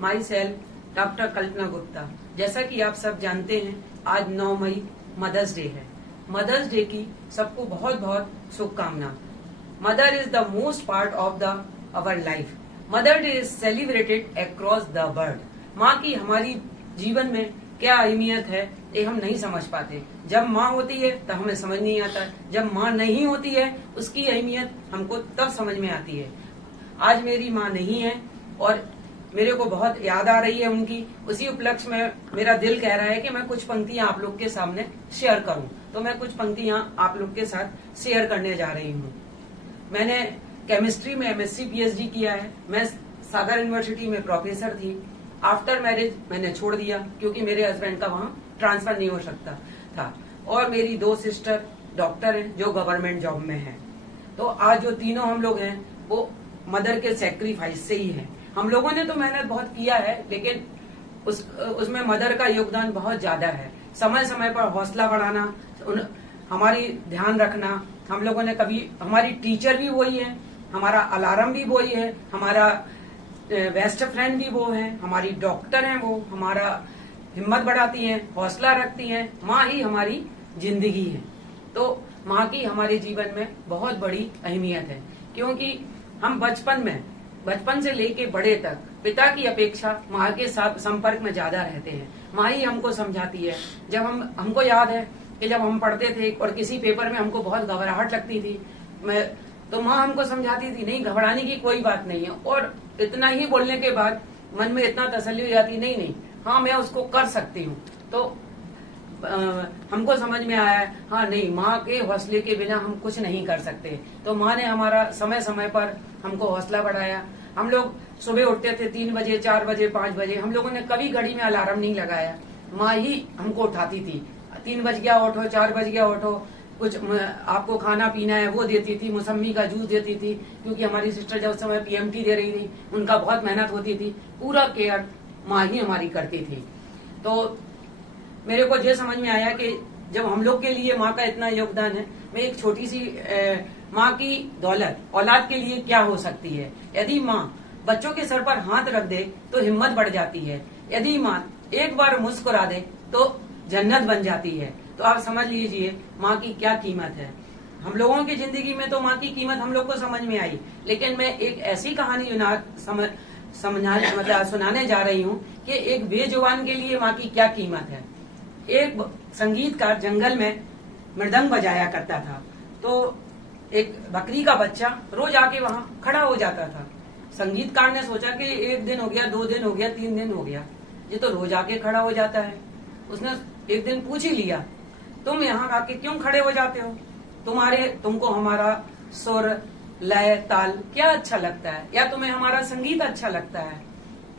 My self doctor कल्पना गुप्ता। जैसा कि आप सब जानते हैं, आज 9 मई मदर्स डे है। मदर्स डे की सबको बहुत बहुत शुभकामना। Mother is the most part of the our life. Mother day is celebrated across the world. माँ की हमारी जीवन में क्या अहमियत है ये हम नहीं समझ पाते। जब माँ होती है तब हमें समझ नहीं आता, जब माँ नहीं होती है उसकी अहमियत हमको तब समझ में आती है। आज मेरी माँ नहीं है और मेरे को बहुत याद आ रही है उनकी। उसी उपलक्ष्य में मेरा दिल कह रहा है कि मैं कुछ पंक्तियां आप लोग के सामने शेयर करूं, तो मैं कुछ पंक्तियां आप लोग के साथ शेयर करने जा रही हूं। मैंने केमिस्ट्री में MSc PhD किया है। मैं सागर यूनिवर्सिटी में प्रोफेसर थी। आफ्टर मैरिज मैंने छोड़ दिया क्योंकि मेरे हस्बैंड का वहां ट्रांसफर नहीं हो सकता था, और मेरी 2 सिस्टर डॉक्टर हैं जो गवर्नमेंट जॉब में हैं। तो आज जो तीनों हम लोग हैं वो मदर के सेक्रीफाइस से ही है। हम लोगों ने तो मेहनत बहुत किया है, लेकिन उसमें मदर का योगदान बहुत ज्यादा है। समय समय पर हौसला बढ़ाना, हमारी ध्यान रखना। हम लोगों ने कभी, हमारी टीचर भी वही है, हमारा अलार्म भी वही है, हमारा बेस्ट फ्रेंड भी वो है, हमारी डॉक्टर हैं वो, हमारा हिम्मत बढ़ाती हैं, हौसला रखती हैं। माँ ही हमारी जिंदगी है। तो माँ की हमारे जीवन में बहुत बड़ी अहमियत है, क्योंकि हम बचपन से लेके बड़े तक पिता की अपेक्षा माँ के साथ संपर्क में ज्यादा रहते हैं। माँ ही हमको समझाती है। जब हमको याद है कि जब हम पढ़ते थे और किसी पेपर में हमको बहुत घबराहट लगती थी, तो माँ हमको समझाती थी, नहीं घबराने की कोई बात नहीं है। और इतना ही बोलने के बाद मन में इतना तसल्ली हो जाती, नहीं हाँ मैं उसको कर सकती हूँ। तो हमको समझ में आया है, हाँ नहीं, माँ के हौसले के बिना हम कुछ नहीं कर सकते। तो माँ ने हमारा समय समय पर हमको हौसला बढ़ाया। हम लोग सुबह उठते थे 3 बजे, 4 बजे, 5 बजे। हम लोगों ने कभी घड़ी में अलार्म नहीं लगाया, माँ ही हमको उठाती थी। 3 बज गया उठो, 4 बज गया उठो, कुछ आपको खाना पीना है वो देती थी, मौसम्मी का जूस देती थी, क्योंकि हमारी सिस्टर जब उस समय PMT दे रही थी, उनका बहुत मेहनत होती थी। पूरा केयर माँ ही हमारी करती थी। तो मेरे को ये समझ में आया कि जब हम लोग के लिए माँ का इतना योगदान है, मैं एक छोटी सी माँ की दौलत औलाद के लिए क्या हो सकती है। यदि माँ बच्चों के सर पर हाथ रख दे तो हिम्मत बढ़ जाती है। यदि माँ एक बार मुस्कुरा दे तो जन्नत बन जाती है। तो आप समझ लीजिए माँ की क्या कीमत है। हम लोगों की जिंदगी में तो माँ की कीमत हम लोग को समझ में आई, लेकिन मैं एक ऐसी कहानी सुनाने जा रही हूँ कि एक बेजुबान के लिए माँ की क्या कीमत है। एक संगीतकार जंगल में मृदंग बजाया करता था। तो एक बकरी का बच्चा रोज आके वहां खड़ा हो जाता था। संगीतकार ने सोचा कि 1 दिन हो गया, 2 दिन हो गया, 3 दिन हो गया, ये तो रोज आके खड़ा हो जाता है। उसने एक दिन पूछ ही लिया, तुम यहाँ आके क्यों खड़े हो जाते हो? तुमको हमारा सुर, लय, ताल क्या अच्छा लगता है, या तुम्हें हमारा संगीत अच्छा लगता है?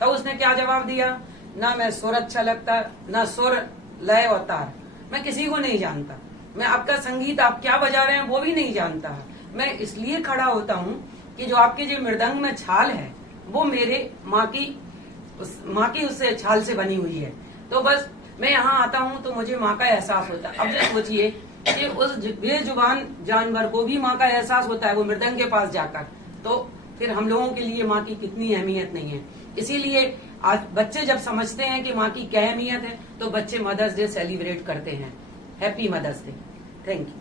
तो उसने क्या जवाब दिया, ना मैं सुर अच्छा लगता, ना सुर, लय और तार, मैं किसी को नहीं जानता। मैं आपका संगीत आप क्या बजा रहे हैं वो भी नहीं जानता। मैं इसलिए खड़ा होता हूँ कि जो आपके जो मृदंग में छाल है वो मेरे माँ की उससे छाल से बनी हुई है। तो बस मैं यहाँ आता हूँ तो मुझे माँ का एहसास होता है। अब जो सोचिए कि उस बेजुबान जानवर को भी माँ का एहसास होता है वो मृदंग के पास जाकर, तो फिर हम लोगों के लिए माँ की कितनी अहमियत नहीं है। इसीलिए आज बच्चे जब समझते हैं कि माँ की क्या अहमियत है तो बच्चे मदर्स डे सेलिब्रेट करते हैं। Happy mother's day. Thank you.